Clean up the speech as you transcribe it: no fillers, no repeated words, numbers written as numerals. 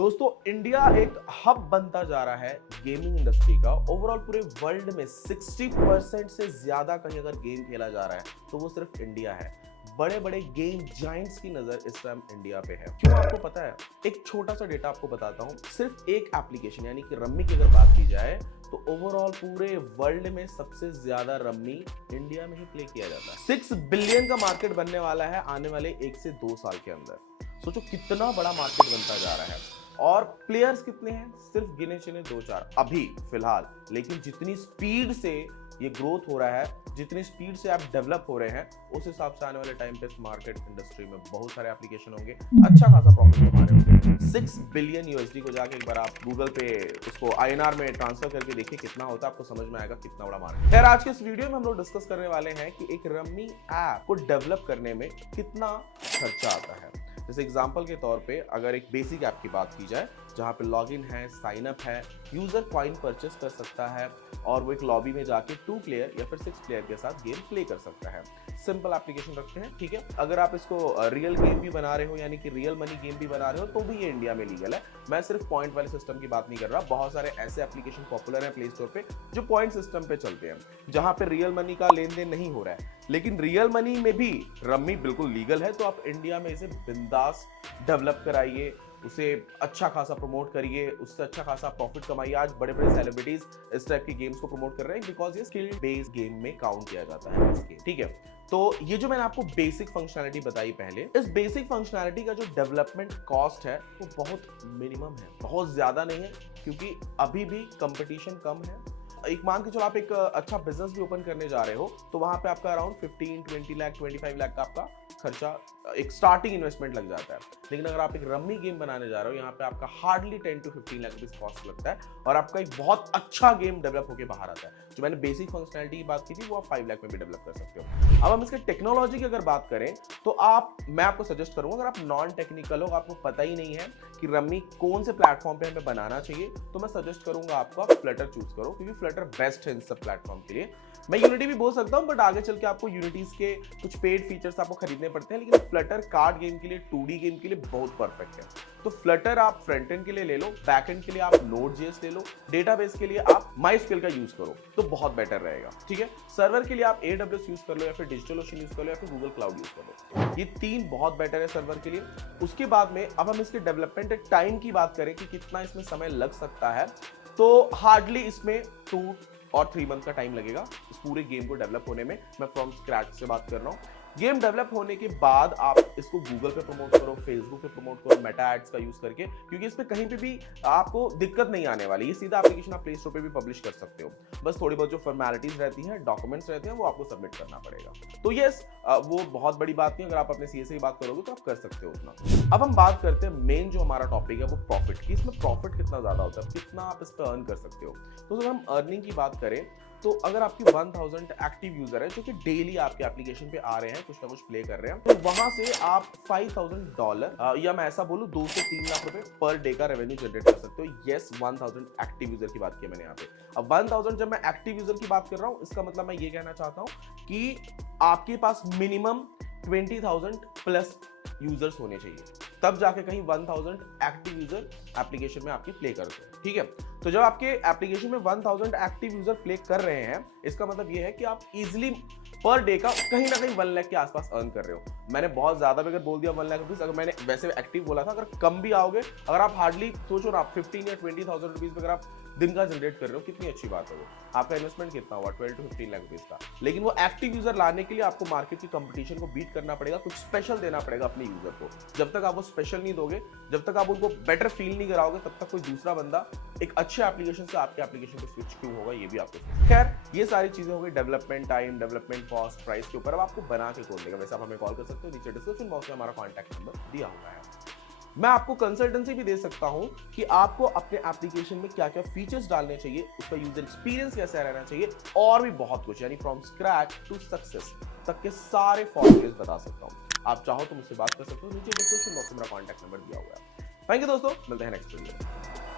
दोस्तों इंडिया एक हब बनता जा रहा है गेमिंग इंडस्ट्री का। ओवरऑल पूरे वर्ल्ड में 60% से ज्यादा कहीं अगर गेम खेला जा रहा है तो वो सिर्फ इंडिया है। बड़े बड़े गेम जाइंट्स की नजर इस टाइम इंडिया पे है। क्यों आपको पता है? एक छोटा सा डेटा आपको बताता हूँ। सिर्फ एक एप्लीकेशन यानी कि रम्मी की अगर बात की जाए तो ओवरऑल पूरे वर्ल्ड में सबसे ज्यादा रम्मी इंडिया में ही प्ले किया जाता है। 6 बिलियन का मार्केट बनने वाला है आने वाले 1 से 2 साल के अंदर। सोचो कितना बड़ा मार्केट बनता जा रहा है। और प्लेयर्स कितने हैं? सिर्फ गिने चुने 2-4 अभी फिलहाल। लेकिन जितनी स्पीड से ये ग्रोथ हो रहा है, जितनी स्पीड से आप डेवलप हो रहे हैं, उस हिसाब से आने वाले टाइम पे इस मार्केट इंडस्ट्री में बहुत सारे एप्लीकेशन होंगे, अच्छा खासा प्रॉफिट कमा रहे होंगे। 6 बिलियन यूएसडी को जाके एक बार आप गूगल पे उसको आईएनआर में ट्रांसफर करके देखिए कितना होता है, आपको समझ में आएगा कितना बड़ा मार्केट। खैर आज के इस वीडियो में हम लोग डिस्कस करने वाले हैं कि एक रम्मी ऐप को डेवलप करने में कितना खर्चा आता है। जैसे एग्जांपल के तौर पे अगर एक बेसिक ऐप की बात की जाए जहां पे लॉगिन है, साइन अप है, यूजर कॉइन परचेस कर सकता है और वो एक लॉबी में जाके 2 प्लेयर या फिर 6 प्लेयर के साथ गेम प्ले कर सकता है। सिंपल एप्लीकेशन रखते हैं, ठीक है। अगर आप इसको रियल गेम भी बना रहे हो यानी कि रियल मनी गेम भी बना रहे हो तो भी ये इंडिया में लीगल है। मैं सिर्फ पॉइंट वाले सिस्टम की बात नहीं कर रहा, बहुत सारे ऐसे एप्लीकेशन पॉपुलर हैं प्ले स्टोर पे जो पॉइंट सिस्टम पे चलते हैं जहां पे रियल मनी का लेन देन नहीं हो रहा है। लेकिन रियल मनी में भी रम्मी बिल्कुल लीगल है, तो आप इंडिया में इसे बिंदास डेवलप कराइए, उसे अच्छा खासा प्रमोट करिए, उससे अच्छा खासा प्रॉफिट कमाइए। आज बड़े बड़े सेलिब्रिटीज इस टाइप की गेम्स को प्रमोट कर रहे हैं बिकॉज ये स्किल बेस्ड गेम में काउंट किया जाता है इसके, ठीक है। तो ये जो मैंने आपको बेसिक फंक्शनैलिटी बताई पहले, इस बेसिक फंक्शनैलिटी का जो डेवलपमेंट कॉस्ट है वो बहुत मिनिमम है, बहुत ज्यादा नहीं है, क्योंकि अभी भी कंपटीशन कम है। एक मान के चलो आप एक अच्छा बिजनेस भी ओपन करने जा रहे हो तो वहां पे आपका अराउंड 15-20 लाख 25 लाख का आपका खर्चा, एक स्टार्टिंग इन्वेस्टमेंट लग जाता है। लेकिन अगर आप एक रम्मी गेम बनाने जा रहे हो यहाँ पे आपका hardly 10 to 15 lakh rupees cost लगता है और आपका एक बहुत अच्छा गेम डेवलप होकर बाहर आता है। जो मैंने बेसिक फंक्शनैलिटी की बात की थी वो आप 5 लाख में भी डेवलप कर सकते हो। अब हम इसके टेक्नोलॉजी की अगर बात करें तो मैं आपको सजेस्ट करूंगा, अगर आप नॉन टेक्निकल हो, आपको पता ही नहीं है कि रम्मी कौन से प्लेटफॉर्म पे हमें बनाना चाहिए, तो मैं सजेस्ट करूंगा आपको आप फ्लटर चूज करो, क्योंकि फ्लटर बेस्ट है इन सब प्लेटफॉर्म के लिए। मैं यूनिटी भी बोल सकता हूं बट आगे चल के आपको यूनिटीज के कुछ पेड फीचर्स आपको खरीदने पड़ते हैं, लेकिन फ्लटर कार्ड गेम के लिए, 2D गेम के लिए बहुत परफेक्ट है। तो फ्लटर आप फ्रंट एंड के लिए ले लो, बैक एंड के लिए आप Node.js ले लो, डेटाबेस के लिए आप MySQL का यूज करो तो बहुत बेटर रहेगा, ठीक है। सर्वर के लिए आप AWS यूज कर लो या फिर DigitalOcean यूज कर लो या फिर गूगल क्लाउड यूज कर लो। ये 3 बहुत बेटर है सर्वर के लिए। उसके बाद में अब हम इसके डेवलपमेंट टाइम की बात करें कि कितना इसमें समय लग सकता है, तो हार्डली इसमें 2 और 3 मंथ का टाइम लगेगा इस पूरे गेम को डेवलप होने में। मैं फ्रॉम स्क्रैच से बात कर रहा हूँ। गेम डेवलप होने के बाद आप इसको गूगल पे प्रमोट करो, फेसबुक पे प्रमोट करो, मेटा एड्स का यूज करके, क्योंकि इस पे कहीं पे भी आपको दिक्कत नहीं आने वाली। ये सीधा एप्लीकेशन आप प्ले स्टोर पे भी पब्लिश कर सकते हो। बस थोड़ी बहुत जो फॉर्मेलिटीज रहती हैं, डॉक्यूमेंट्स रहते हैं, वो आपको सबमिट करना पड़ेगा। तो यस, वो बहुत बड़ी बात नहीं, अगर आप अपने सीए से की बात करोगे तो आप कर सकते हो उतना। अब हम बात करते हैं मेन जो हमारा टॉपिक है वो प्रॉफिट की। इसमें प्रॉफिट कितना ज्यादा होता है, कितना आप इस पर अर्न कर सकते हो। तो अगर हम अर्निंग की बात करें तो अगर आपकी 1000 एक्टिव यूजर है जो कि डेली आपके एप्लीकेशन पे आ रहे हैं, कुछ ना कुछ प्ले कर रहे हैं, तो वहां से आप $5000 या मैं ऐसा बोलूं 2 से 3 लाख रुपए पर डे का रेवेन्यू जनरेट कर सकते हो। यस, 1000 एक्टिव यूजर की बात की मैंने यहाँ पे। अब 1000 जब मैं एक्टिव यूजर की बात कर रहा हूं, इसका मतलब मैं ये कहना चाहता हूं कि आपके पास मिनिमम 20,000 प्लस यूजर्स होने चाहिए, तब जाके कहीं 1000 एक्टिव यूजर एप्लीकेशन में आपकी प्ले करते हैं, ठीक है। तो जब आपके एप्लीकेशन में 1000 एक्टिव यूजर प्ले कर रहे हैं, इसका मतलब ये है कि आप इजीली पर डे का कहीं ना कहीं 1 लाख के आसपास अर्न कर रहे हो। मैंने बहुत ज्यादा भी अगर बोल दिया 1 लाख रुपीज, अगर मैंने वैसे एक्टिव बोला था, अगर कम भी आओगे, अगर आप हार्डली सोचो ना, आप 15 या 20,000 रुपीज अगर आप दिन का जनरेट कर रहे हो, कितनी अच्छी बात है वो। आपका इन्वेस्टमेंट कितना हुआ? 12 to 15 लाख रुपीज का। लेकिन वो एक्टिव यूजर लाने के लिए आपको मार्केट की कंपटीशन को बीट करना पड़ेगा, कुछ स्पेशल देना पड़ेगा अपने यूजर को। जब तक आप वो स्पेशल नहीं दोगे, जब तक आप उनको बेटर फील नहीं कराओगे, तब तक कोई दूसरा बंदा एक अच्छे एप्लीकेशन से आपके एप्लीकेशन को स्विच क्यों होगा, ये भी आपको। खैर, ये सारी चीजें हो गई development time, development cost, price के ऊपर। अब आपको बना के कौन देगा? वैसे आप हमें कॉल कर सकते हो, नीचे डिस्क्रिप्शन बॉक्स में हमारा कॉन्टैक्ट नंबर दिया हुआ है। मैं आपको कंसल्टेंसी भी दे सकता हूं कि आपको अपने एप्लीकेशन में क्या क्या फीचर्स डालने चाहिए, उसका यूजर एक्सपीरियंस कैसा रहना चाहिए, और भी बहुत कुछ, यानी फ्रॉम स्क्रैच टू सक्सेस तक के सारे फॉर्मूलेज बता सकता हूं। आप चाहो तो मुझसे बात कर सकते हो, नीचे डिस्क्रिप्शन बॉक्स में मेरा कॉन्टैक्ट नंबर दिया हुआ है। थैंक यू दोस्तों, मिलते हैं नेक्स्ट वीडियो में।